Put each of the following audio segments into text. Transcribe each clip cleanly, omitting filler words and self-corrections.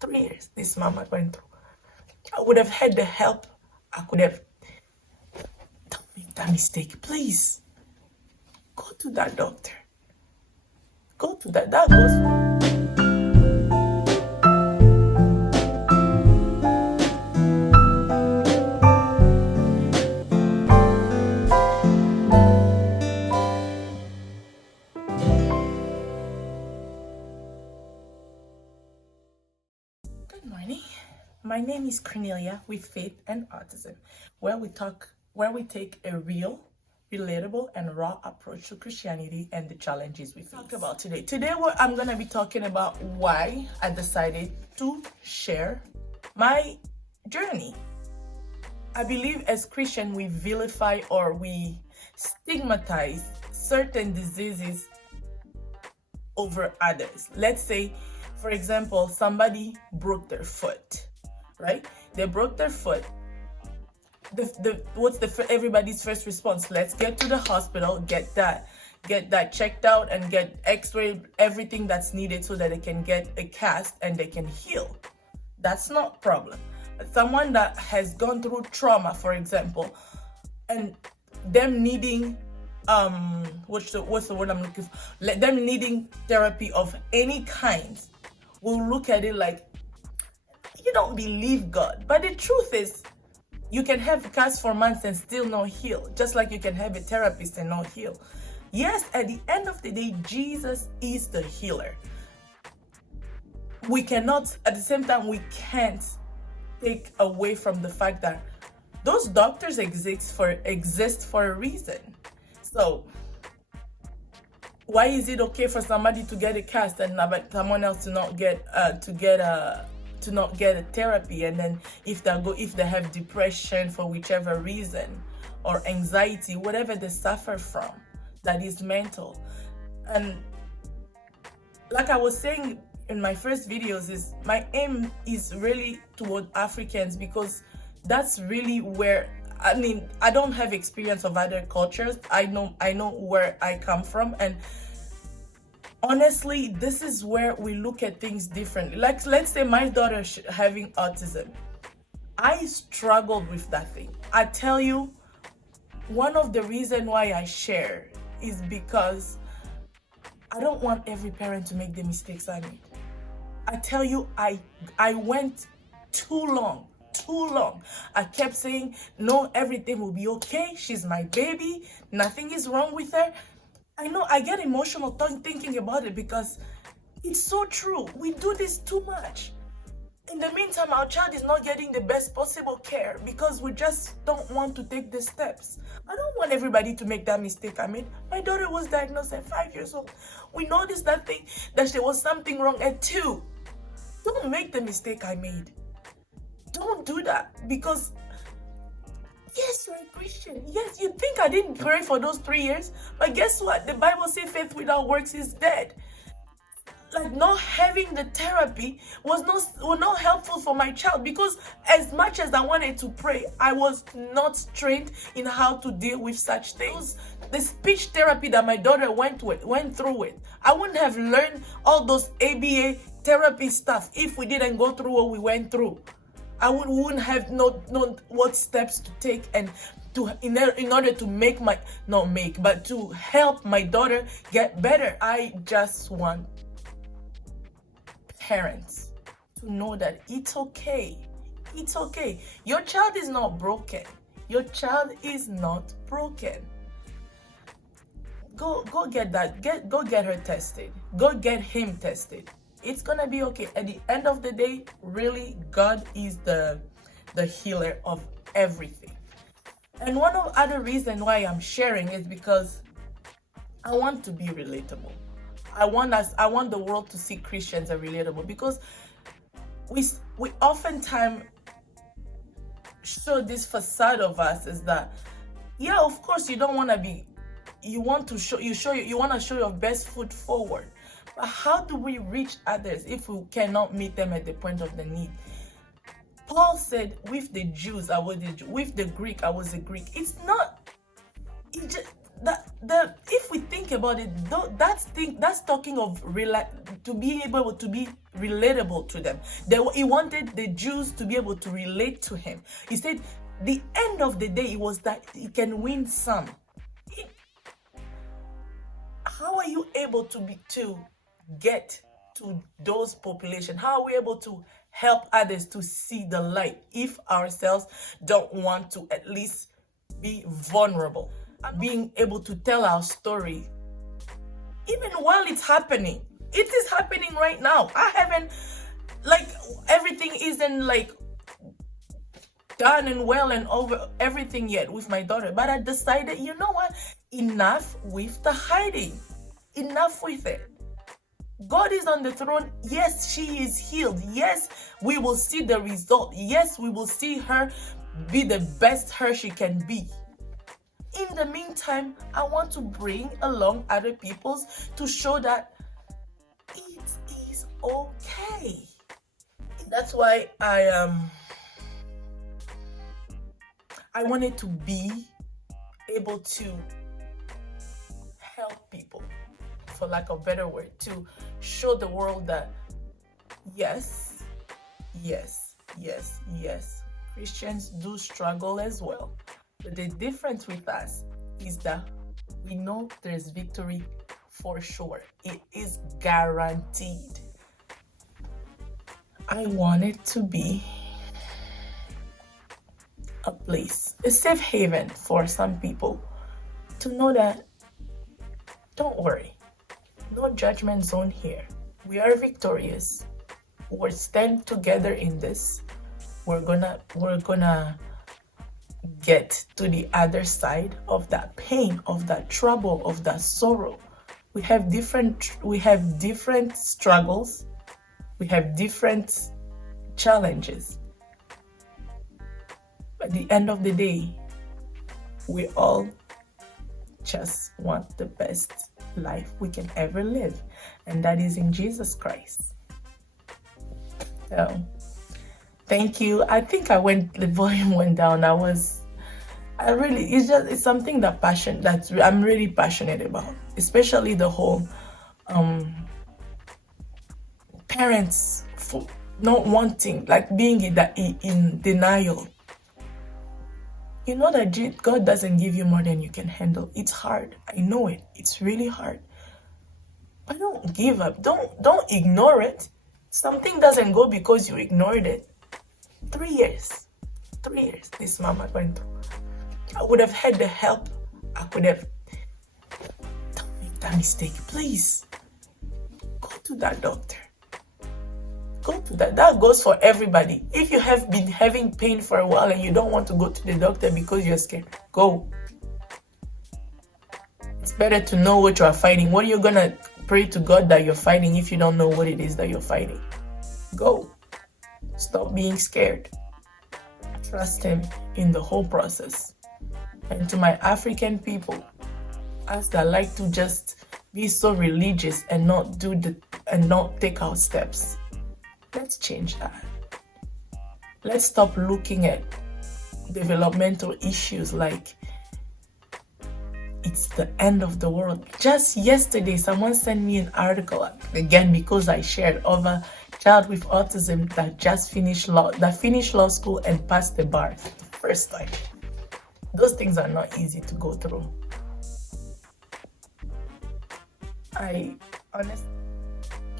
3 years this mama went through. I would have had the help. I could have. Don't make that mistake, please. Go to that doctor. Go to that. That goes. Good morning. My name is Cornelia with Faith and Autism, where we take a real, relatable, and raw approach to Christianity and the challenges we face. Talk about today. Today, I'm gonna be talking about why I decided to share my journey. I believe as Christian, we vilify or we stigmatize certain diseases over others. Let's say, for example, somebody broke their foot, right? They broke their foot. What's everybody's first response? Let's get to the hospital, get that checked out, and get X-ray, everything that's needed so that they can get a cast and they can heal. That's not a problem. Someone that has gone through trauma, for example, and them needing what's the word I'm looking for? Them needing therapy of any kind, we'll look at it like, you don't believe God. But the truth is, you can have a cast for months and still not heal, just like you can have a therapist and not heal. Yes, at the end of the day, Jesus is the healer. We cannot, at the same time, we can't take away from the fact that those doctors exist for a reason. So why is it okay for somebody to get a cast and someone else to not get a therapy? And then if they have depression for whichever reason, or anxiety, whatever they suffer from, that is mental. And like I was saying in my first videos, is my aim is really toward Africans, because that's really where, I mean, I don't have experience of other cultures. I know where I come from, and honestly, this is where we look at things differently. Like, let's say my daughter having autism. I struggled with that thing. I tell you, one of the reasons why I share is because I don't want every parent to make the mistakes I made. I tell you, I went too long. I kept saying, no, everything will be okay. She's my baby. Nothing is wrong with her. I know I get emotional thinking about it, because it's so true. We do this too much. In the meantime, our child is not getting the best possible care because we just don't want to take the steps. I don't want everybody to make that mistake I made. My daughter was diagnosed at 5 years old. We noticed that there was something wrong at 2. Don't make the mistake I made. Don't do that, because yes, you're a Christian. Yes, you think I didn't pray for those 3 years, but guess what? The Bible says faith without works is dead. Like, not having the therapy was not helpful for my child, because as much as I wanted to pray, I was not trained in how to deal with such things. The speech therapy that my daughter went through with, I wouldn't have learned all those ABA therapy stuff if we didn't go through what we went through. I wouldn't have known what steps to take and in order to to help my daughter get better. I just want parents to know that it's okay. It's okay. Your child is not broken. Your child is not broken. Go get that. Go get her tested. Go get him tested. It's gonna be okay. At the end of the day, really, God is the healer of everything. And one of the other reasons why I'm sharing is because I want to be relatable. I want the world to see Christians as relatable, because we oftentimes show this facade of us is that, yeah, of course you don't want to be, you want to show your best foot forward. But how do we reach others if we cannot meet them at the point of the need? Paul said, with the Jews, I was a Jew. With the Greek, I was a Greek. It's not, it just, that if we think about it, that's talking of to be able to be relatable to them. He wanted the Jews to be able to relate to him. He said the end of the day was that he can win some. How are you able to get to those population? How are we able to help others to see the light if ourselves don't want to at least be vulnerable? Being able to tell our story, even while it's happening. It is happening right now. I haven't, everything isn't done and well and over everything yet with my daughter. But I decided, you know what? Enough with the hiding. Enough with it. God is on the throne. Yes, she is healed. Yes, we will see the result. Yes, we will see her be the best her she can be. In the meantime, I want to bring along other peoples to show that it is okay. That's why I wanted to be able to help people, for lack of a better word, to show the world that yes, Christians do struggle as well. But the difference with us is that we know there's victory for sure. It is guaranteed. I want it to be a place, a safe haven for some people to know that, don't worry, no judgment zone here. We are victorious. We'll stand together in this. We're gonna get to the other side of that pain, of that trouble, of that sorrow. We have different struggles. We have different challenges. At the end of the day, we all just want the best life we can ever live, and that is in Jesus Christ. So, thank you. I think the volume went down. It's something that I'm really passionate about, especially the whole parents not wanting, being in denial. You know that God doesn't give you more than you can handle. It's hard. I know it. It's really hard. But don't give up. Don't ignore it. Something doesn't go because you ignored it. 3 years. This mama went through. I would have had the help. I could have. Don't make that mistake. Please. Go to that doctor. Go to that. That goes for everybody. If you have been having pain for a while and you don't want to go to the doctor because you're scared, go. It's better to know what you are fighting. What are you going to pray to God that you're fighting if you don't know what it is that you're fighting? Go. Stop being scared. Trust Him in the whole process. And to my African people, us that like to just be so religious and not take our steps, let's change that. Let's stop looking at developmental issues like it's the end of the world. Just yesterday, someone sent me an article, again, because I shared, of a child with autism that just finished law school and passed the bar the first time. Those things are not easy to go through.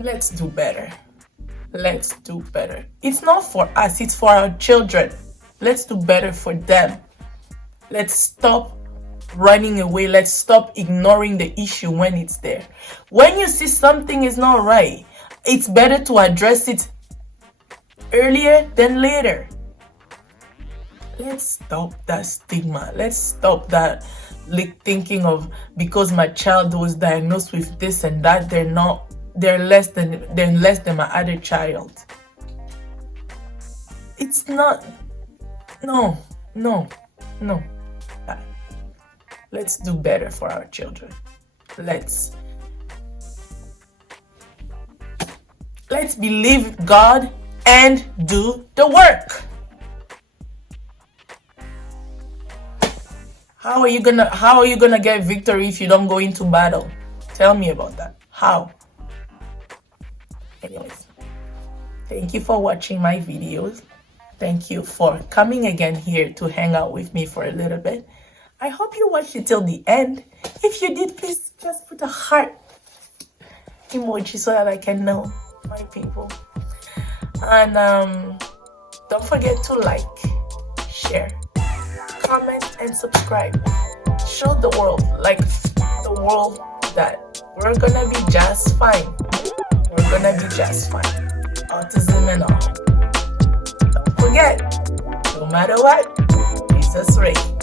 Let's do better. Let's do better. It's not for us, it's for our children. Let's do better for them. Let's stop running away. Let's stop ignoring the issue when it's there. When you see something is not right, it's better to address it earlier than later. Let's stop that stigma. Let's stop that thinking of, because my child was diagnosed with this and that, they're less than my other child. It's not. No. Let's do better for our children. Let's believe God and do the work. How are you gonna get victory if you don't go into battle? Tell me about that. How? Anyways, thank you for watching my videos. Thank you for coming again here to hang out with me for a little bit. I hope you watched it till the end. If you did, please just put a heart emoji so that I can know, my people. And don't forget to like, share, comment, and subscribe. Show the world, that we're gonna be just fine. We're gonna be just fine. Autism and all. Don't forget, no matter what, Jesus reigns.